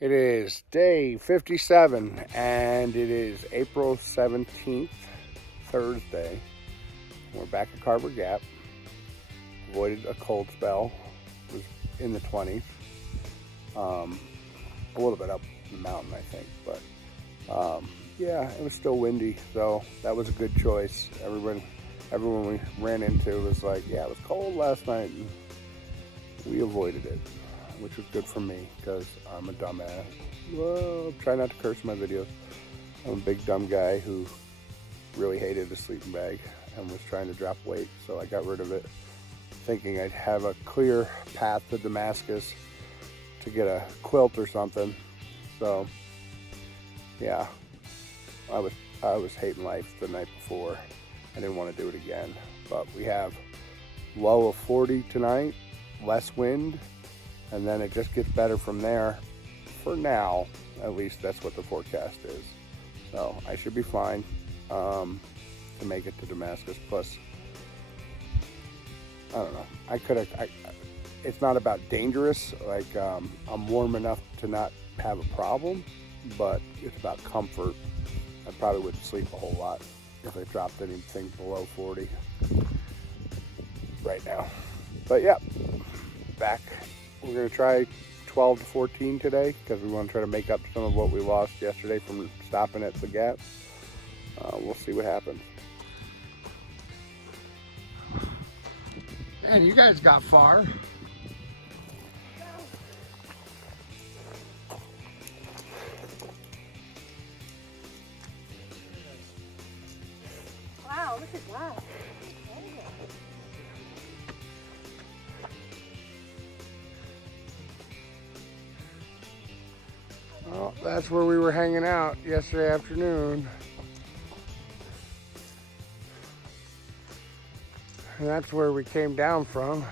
It is day 57 and it is April 17th, Thursday. We're back at Carver Gap. Avoided a cold spell. It was in the 20s. A little bit up the mountain, I think, but yeah, it was still windy, so that was a good choice. Everyone we ran into was like, yeah, it was cold last night, and we avoided it, which was good for me because I'm a dumbass. Well, try not to curse in my videos. I'm a big dumb guy who really hated a sleeping bag and was trying to drop weight, so I got rid of it, thinking I'd have a clear path to Damascus to get a quilt or something. So yeah, I was hating life the night before. I didn't want to do it again, but we have low of 40 tonight, less wind, and then it just gets better from there. For now, at least that's what the forecast is. So I should be fine to make it to Damascus. Plus, I don't know, it's not about dangerous, like I'm warm enough to not have a problem, but it's about comfort. I probably wouldn't sleep a whole lot if I dropped anything below 40 right now. But yeah, back. We're gonna try 12 to 14 today because we want to try to make up some of what we lost yesterday from stopping at the Gap. We'll see what happens. Man, you guys got far. Wow, look at that. Well, that's where we were hanging out yesterday afternoon. And that's where we came down from.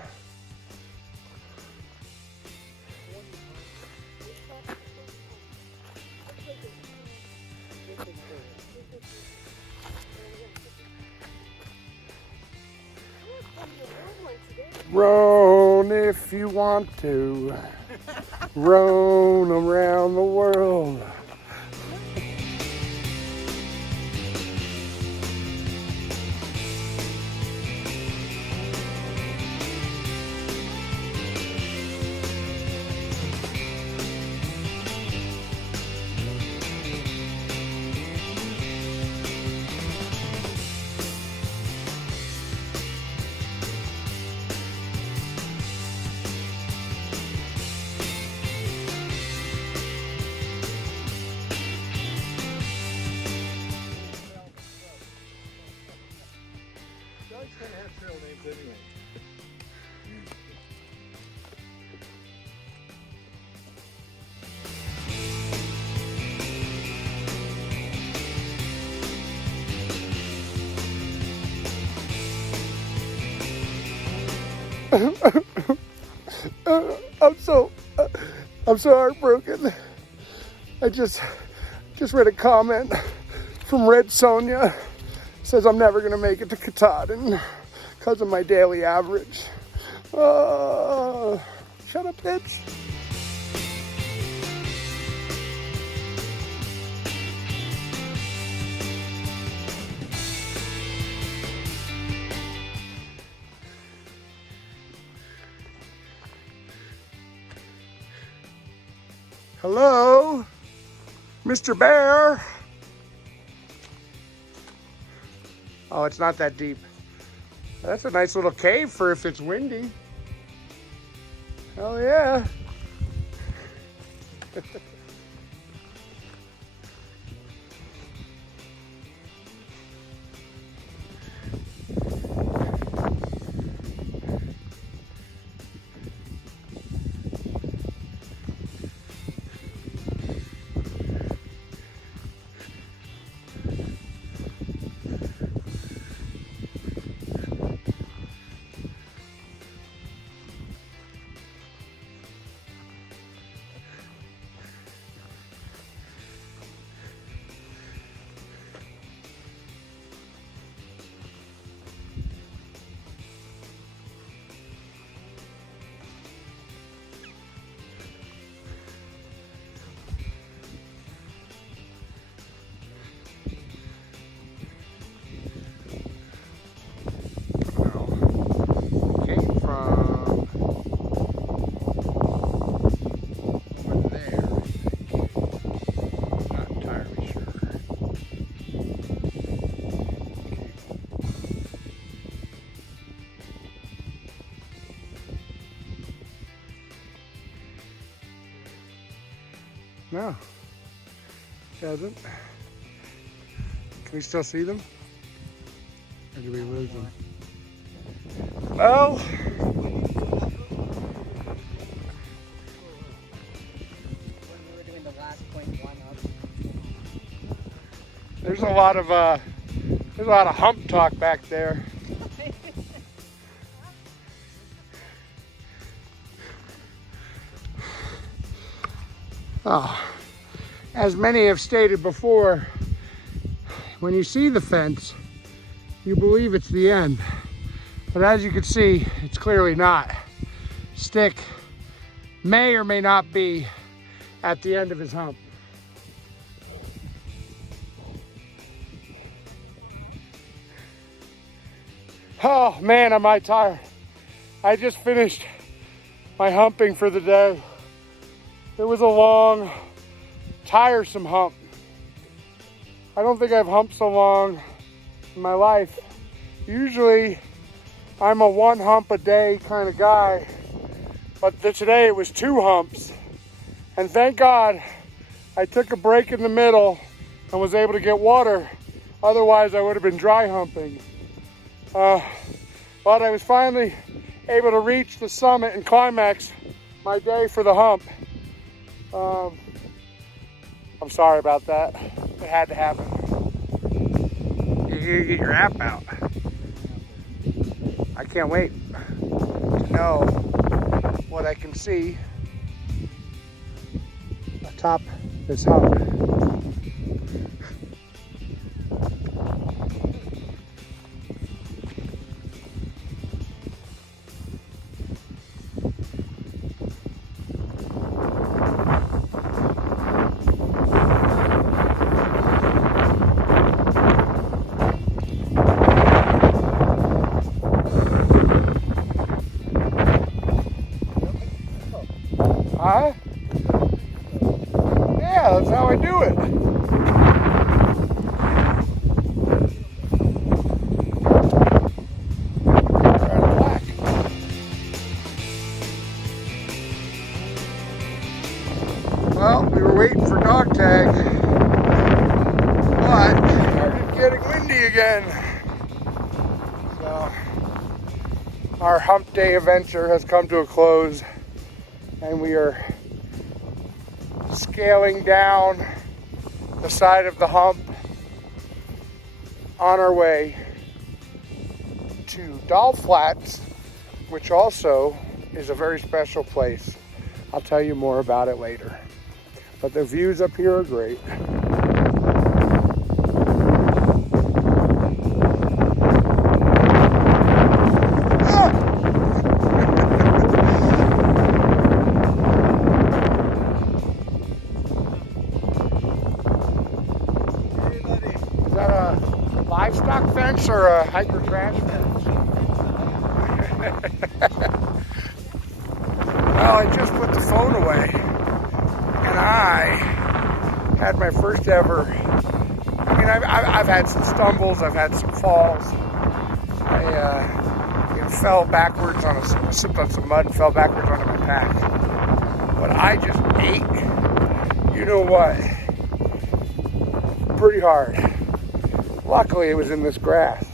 Roan if you want to. Roam around the world. I'm so heartbroken. I just read a comment from Red Sonia. Says I'm never gonna make it to Katahdin because of my daily average. Shut up, bitch. Hello, Mr. Bear. Oh, it's not that deep. That's a nice little cave for if it's windy. Hell yeah. No, it doesn't. Can we still see them? Or do we lose them? Well, there's a lot of hump talk back there. Oh, as many have stated before, when you see the fence, you believe it's the end. But as you can see, it's clearly not. Stick may or may not be at the end of his hump. Oh man, am I tired. I just finished my humping for the day. It was a long, tiresome hump. I don't think I've humped so long in my life. Usually, I'm a one hump a day kind of guy, but today it was 2 humps. And thank God I took a break in the middle and was able to get water. Otherwise, I would have been dry humping. But I was finally able to reach the summit and climax my day for the hump. I'm sorry about that. It had to happen. You get your app out. I can't wait to know what I can see atop this hump. Huh? Yeah, that's how I do it. Black. Well, we were waiting for dog tag, but it started getting windy again. So, our hump day adventure has come to a close. And we are scaling down the side of the hump on our way to Doll Flats, which also is a very special place. I'll tell you more about it later. But the views up here are great. Livestock fence or a hiker trash fence? Well, I just put the phone away and I had my first ever, I mean, I've had some stumbles, I've had some falls. I fell backwards I slipped on some mud and fell backwards onto my pack. But I just ate, you know what, pretty hard. Luckily, it was in this grass,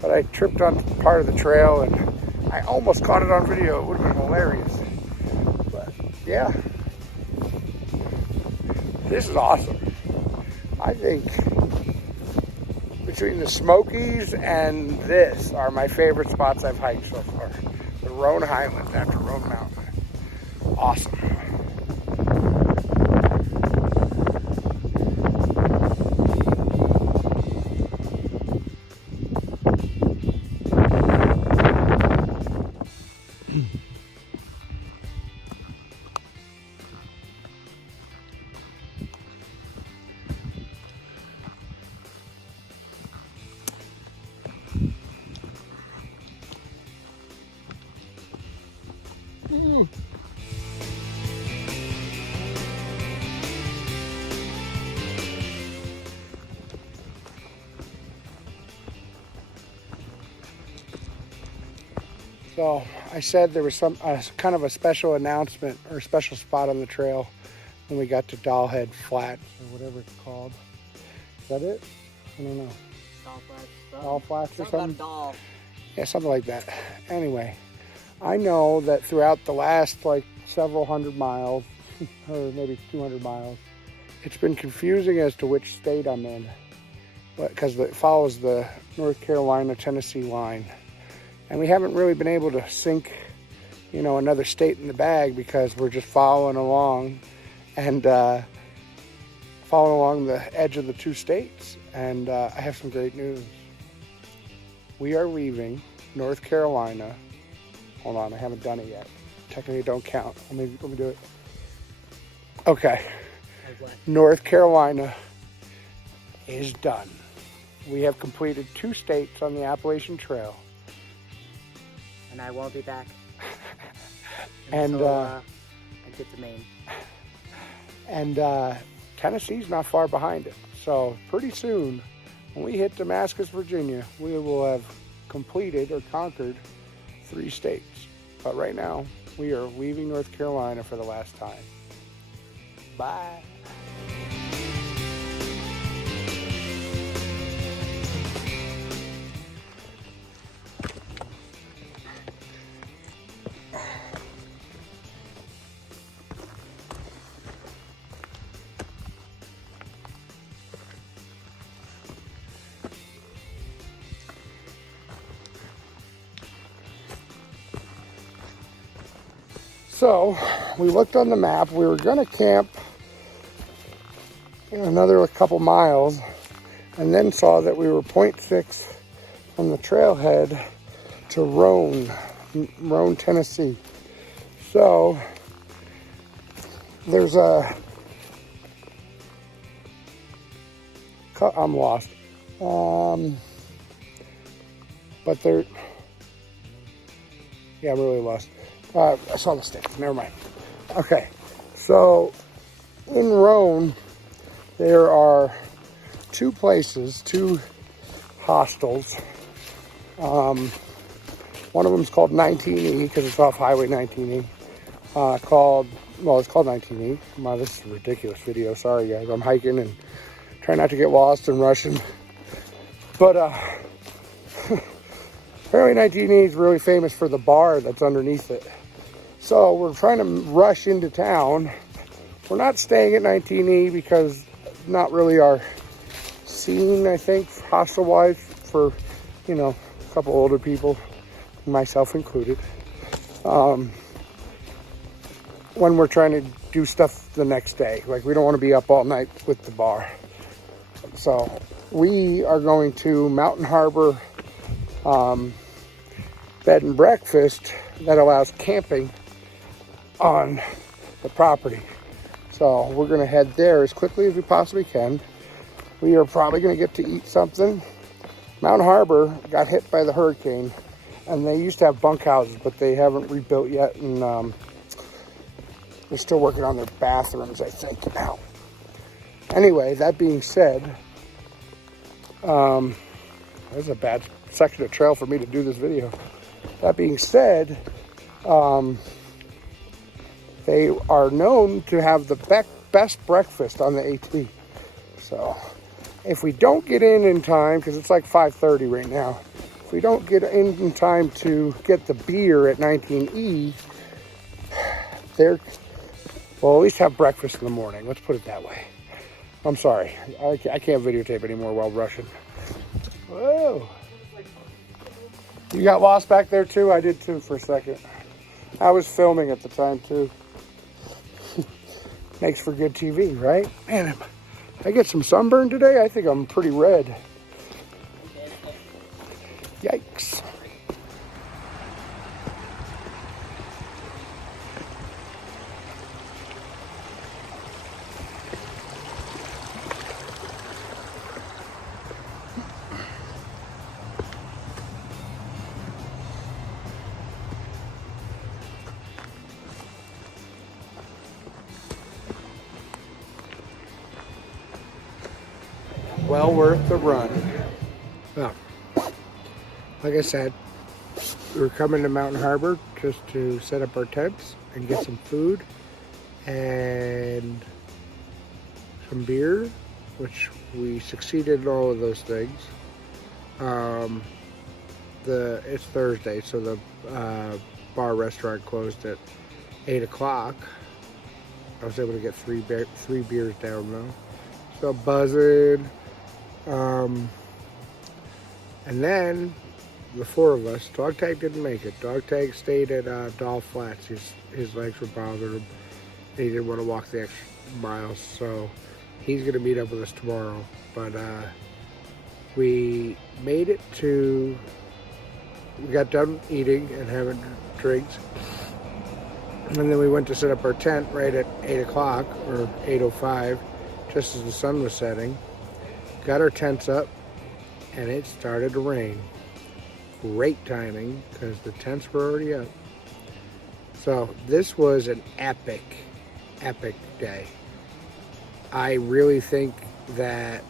but I tripped on part of the trail and I almost caught it on video. It would have been hilarious. But yeah, this is awesome. I think between the Smokies and this are my favorite spots I've hiked so far. The Roan Highlands after Roan Mountain. Awesome. So I said there was some kind of a special announcement or a special spot on the trail when we got to Dollhead Flats or whatever it's called. Is that it? I don't know. Doll Flats or something? Doll. Yeah, something like that. Anyway, I know that throughout the last like several hundred miles, or maybe 200 miles, it's been confusing as to which state I'm in, because it follows the North Carolina-Tennessee line. And we haven't really been able to sink, another state in the bag because we're just following along and following along the edge of the two states. And I have some great news. We are leaving North Carolina. Hold on, I haven't done it yet. Technically, it don't count. Let me do it. Okay. North Carolina is done. We have completed 2 states on the Appalachian Trail. And I won't be back. And I get to Maine. And Tennessee's not far behind it. So pretty soon, when we hit Damascus, Virginia, we will have completed or conquered 3 states. But right now, we are leaving North Carolina for the last time. Bye. So we looked on the map. We were going to camp another couple miles, and then saw that we were 0.6 from the trailhead to Roan, Tennessee. So there's I'm lost. But I'm really lost. I saw the stick. Never mind. Okay, so in Roan, there are 2 places, 2 hostels. One of them is called 19E because it's off Highway 19E. It's called 19E. Wow, this is a ridiculous video. Sorry, guys. I'm hiking and trying not to get lost and rushing. But apparently 19E is really famous for the bar that's underneath it. So we're trying to rush into town. We're not staying at 19E because not really our scene, I think, hostel-wise, for, a couple older people, myself included. When we're trying to do stuff the next day. Like, we don't want to be up all night with the bar. So we are going to Mountain Harbor bed and breakfast that allows camping on the property. So we're going to head there as quickly as we possibly can. We are probably going to get to eat something. Mountain Harbor got hit by the hurricane, and they used to have bunkhouses, but they haven't rebuilt yet, and they're still working on their bathrooms, I think, now. Anyway, that being said, this is a bad section of trail for me to do this video. That being said, they are known to have the best breakfast on the AT. So if we don't get in time, because it's like 5:30 right now, if we don't get in time to get the beer at 19E, we'll at least have breakfast in the morning. Let's put it that way. I'm sorry. I can't videotape anymore while rushing. Whoa. You got lost back there too? I did too for a second. I was filming at the time too. Makes for good TV, right? Man, I get some sunburn today. I think I'm pretty red. Yikes. Well worth the run. Well, like I said, we're coming to Mountain Harbor just to set up our tents and get some food and some beer, which we succeeded in all of those things. It's Thursday, so the bar restaurant closed at 8 o'clock. I was able to get three beers down though. So buzzing. And then the four of us, Dog Tag didn't make it. Dog Tag stayed at Doll Flats. His legs were bothering him. He didn't want to walk the extra miles, so he's going to meet up with us tomorrow. But we made it to, we got done eating and having drinks. And then we went to set up our tent right at 8 o'clock, or 8:05, just as the sun was setting. Got our tents up, and it started to rain. Great timing, because the tents were already up. So this was an epic day. I really think that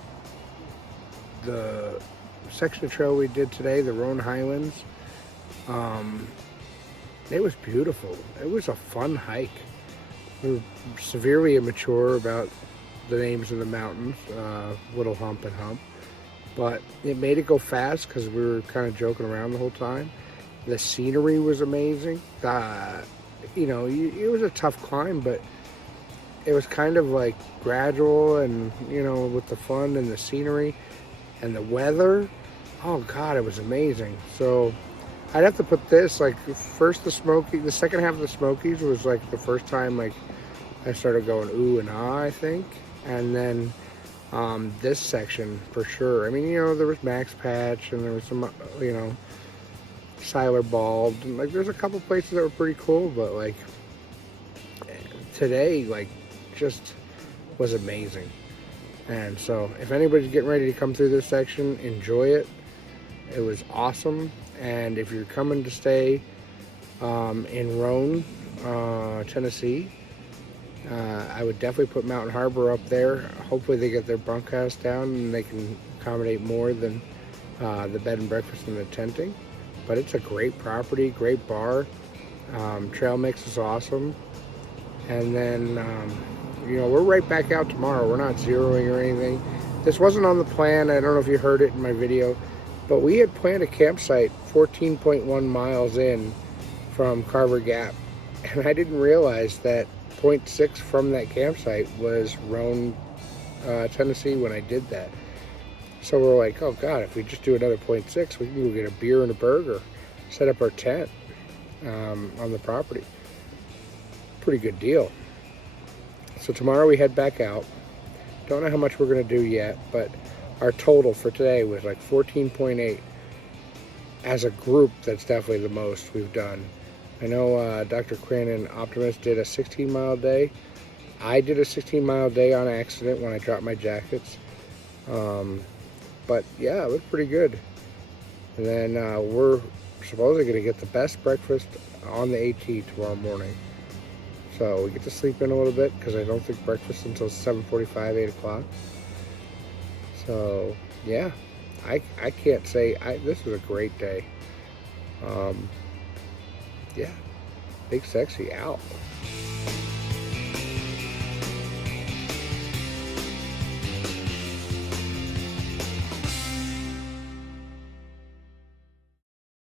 the section of trail we did today, the Roan Highlands, it was beautiful. It was a fun hike. We were severely immature about the names of the mountains, Little Hump and Hump. But it made it go fast because we were kind of joking around the whole time. The scenery was amazing. It was a tough climb, but it was kind of like gradual and, with the fun and the scenery and the weather. Oh God, it was amazing. So I'd have to put this, first the second half of the Smokies was like the first time I started going ooh and ah, I think. And then this section for sure. I mean, there was Max Patch and there was some, Siler Bald. And, there's a couple places that were pretty cool, but today, just was amazing. And so if anybody's getting ready to come through this section, enjoy it. It was awesome. And if you're coming to stay in Roan, Tennessee, I would definitely put Mountain Harbor up there. Hopefully they get their bunkhouse down and they can accommodate more than the bed and breakfast and the tenting. But it's a great property, great bar. Trail mix is awesome. And then, we're right back out tomorrow. We're not zeroing or anything. This wasn't on the plan. I don't know if you heard it in my video, but we had planned a campsite 14.1 miles in from Carver Gap. And I didn't realize that 0.6 from that campsite was Roan, Tennessee when I did that. So we're like, oh God, if we just do another 0.6, we can go get a beer and a burger, set up our tent on the property. Pretty good deal. So tomorrow we head back out. Don't know how much we're going to do yet, but our total for today was 14.8. As a group, that's definitely the most we've done. I know Dr. Quinn and Optimist did a 16-mile day. I did a 16-mile day on accident when I dropped my jackets. But yeah, it looked pretty good. And then we're supposedly going to get the best breakfast on the AT tomorrow morning. So we get to sleep in a little bit because I don't think breakfast until 7:45, 8 o'clock. So yeah, I can't say, this was a great day. Yeah, Big Sexy out.